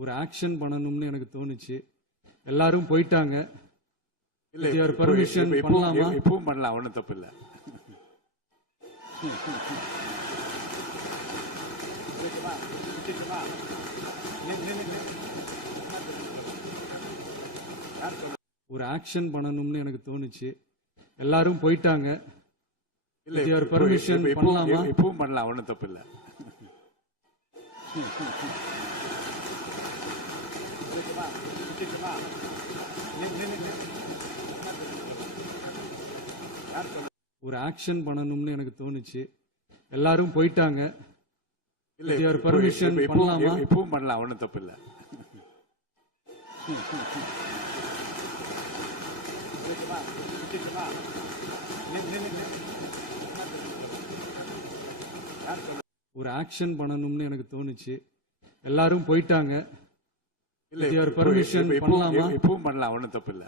ஒரு ஆக்ஷன் பண்ணணும்னு எனக்கு தோணுச்சு. எல்லாரும் போயிட்டாங்க. இல்ல With your இப்போ- permission இப்போ- இப்போ- பண்ணலாமா? இப்பவும் பண்ணலாம், ஒண்ணும் தப்பு இல்ல. ஒரு ஆக்ஷன் பண்ணணும்னு எனக்கு தோணுச்சு. எல்லாரும் போயிட்டாங்க. இல்ல With your இப்போ- permission இப்போ- இப்போ- பண்ணலாமா? இப்பவும் பண்ணலாம், ஒண்ணும் தப்பு இல்ல. ஒரு ஆக்ஷன் பண்ணணும்னு எனக்கு தோணுச்சு. எல்லாரும் போயிட்டாங்க. இல்ல With your இப்போ- permission இப்போ- இப்போ- பண்ணலாமா? இப்பவும் பண்ணலாம், ஒண்ணும் தப்பு இல்ல. ஒரு ஆக்ஷன் பண்ணணும்னு எனக்கு தோணுச்சு. எல்லாரும் போயிட்டாங்க. இல்ல With your இப்போ- permission இப்போ- பண்ணலாமா? இப்பவும் பண்ணலாம், ஒண்ணும் தப்பு இல்ல.